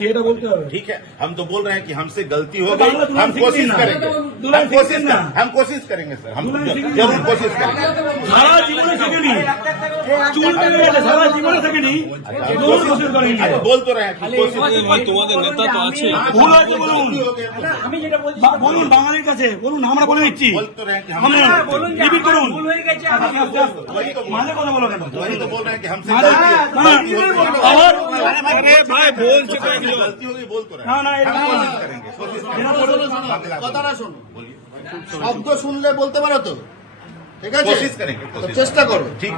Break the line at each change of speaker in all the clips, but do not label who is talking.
ये तो बोलते हो।
ठीक है हम तो बोल रहे हैं कि हमसे गलती हो गई हम कोशिश करेंगे। हम कोशिश हम कोशिश करेंगे सर हम ज़रूर कोशिश करेंगे।
সারা জীবনে থাকেনি চুল গেছে সারা জীবনে থাকেনি বলুন বাঙালির কাছে বলুন আমরা বলে দিচ্ছি
শব্দ শুনলে বলতে পারো তো ঠিক আছে? চেষ্টা
ঠিক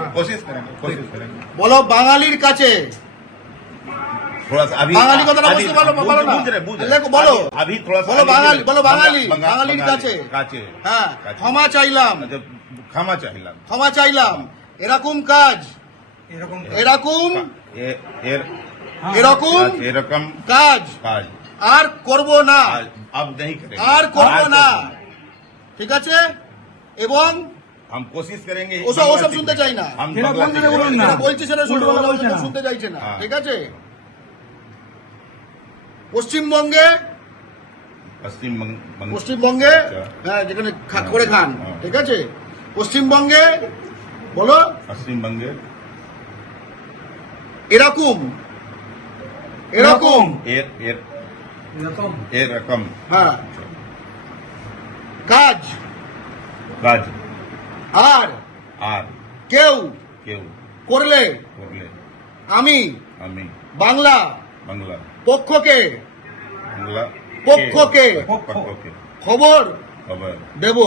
বলো বাঙালির কাছে। এরকম কাজ। এরকম এরকম
হ্যাঁ। এরকম
কাজ
কাজ।
আর করব না। আর করব না। ঠিক আছে? এবং
हम कोशिश करेंगे
ওসব
बांग्ला
ওসব
सीखने
শুনতে
की।
চাই না
हम
সেটা
बांग्ला
বলতে
सीखेंगे।
বলুন না।
যেটা বলছি সেটা শুনতে
উল্টো কথা বলছে না।
শুনতে চাইছে না
হ্যাঁ।
ঠিক আছে পশ্চিমবঙ্গে
पश्चिम बंग, बंग,
পশ্চিমবঙ্গে
আচ্ছা।
হ্যাঁ যেখানে খা- করে খান
হ্যাঁ।
ঠিক আছে পশ্চিমবঙ্গে বলো
पश्चिम बंगे
এরকম এরকম
एर एर एर रकम
হ্যাঁ কাজ
কাজ
আর
আর
কেউ
কেউ
করলে
করলে
আমি
আমি
বাংলা
বাংলা
পক্ষকে
বাংলা
পক্ষকে।
পক্ষকে
খবর
খবর
দেব